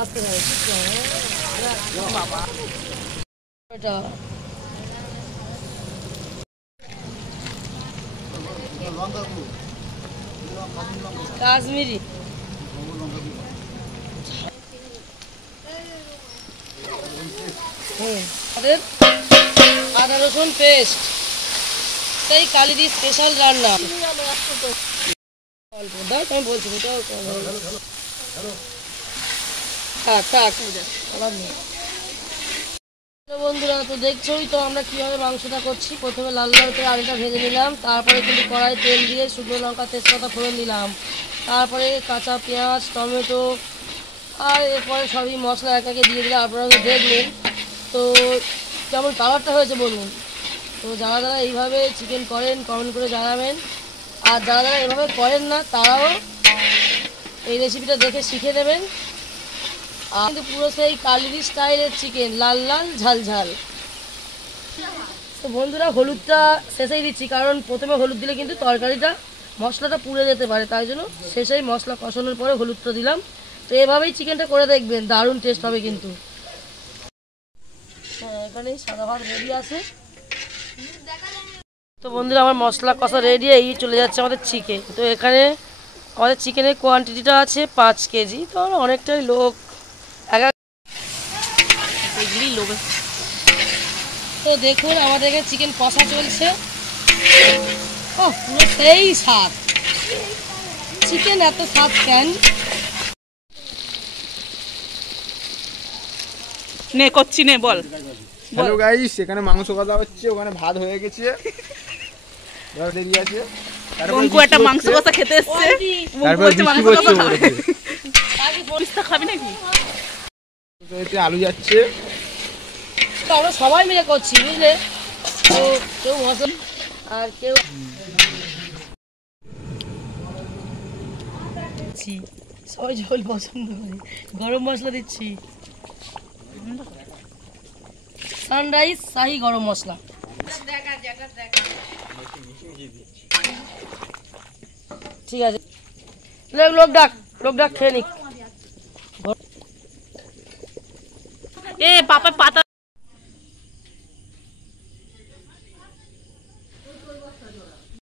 আস্তে বাবা এটা কাশ্মীরি আদা রসুন পেস্ট সেই কালিদি স্পেশাল রান্না অল্প দাও আমি বলছি বন্ধুরা তো দেখছোই তো আমরা কিভাবে মাংসটা করছি। প্রথমে লাল লাল করে আলুটা ভেজে নিলাম, তারপরে কিন্তু কড়াই তেল দিয়ে শুকনো লঙ্কা তেজপাতা ফোড়ন দিলাম, তারপরে কাঁচা পেঁয়াজ টমেটো আর এরপরে সবই মশলা এক একে দিয়ে দিলাম। আপনারা দেখবেন তো কেমন কালারটা হয়েছে বলুন। তো যারা যারা এইভাবে চিকেন করেন কমেন্ট করে জানাবেন, আর যারা যারা এভাবে করেন না তারাও এই রেসিপিটা দেখে শিখে নেবেন। আর কিন্তু পুরো সেই কালিদি স্টাইলের চিকেন, লাল লাল ঝাল ঝাল। তো বন্ধুরা হলুদটা শেষেই দিচ্ছি, কারণ প্রথমে হলুদ দিলে কিন্তু তরকারিটা মশলাটা পুড়ে যেতে পারে, তাই জন্য শেষেই মশলা কষানোর পরে হলুদটা দিলাম। তো এভাবেই চিকেনটা করে দেখবেন, দারুণ টেস্ট হবে কিন্তু। হ্যাঁ এখানে সাদা ভাত রেডি আছে। তো বন্ধুরা আমার মশলা কষা রেডি, এই চলে যাচ্ছে আমাদের চিকেন। তো এখানে আমাদের চিকেনের কোয়ান্টিটিটা আছে 5 কেজি। তো অনেকটাই লোক লোক। তো দেখুন আমাদের এখানে চিকেন কষা চলছে। ও পুরো সেই স্বাদ, চিকেন এত স্বাদ কেন নে করছি নে বল। হ্যালো গাইস, এখানে মাংস কথা হচ্ছে, ওখানে ভাত হয়ে গেছে, এবার দেরি আছে। বঙ্কু একটা মাংস কষা খেতে এসেছে, বঙ্কু বলছে মাংস কষা খাবে। আগে পরিস্তা খাবি নাকি? তো এতে আলু যাচ্ছে। তো আমরা সবাই মিলে করছি বুঝলে, তো কেউ মশলা আর কেউ সবাই ঝোল পছন্দ করে। গরম মশলা দিচ্ছি, সানরাইজ শাহি গরম মশলা। ঠিক আছে, লোক ডাক খেয়ে নিক।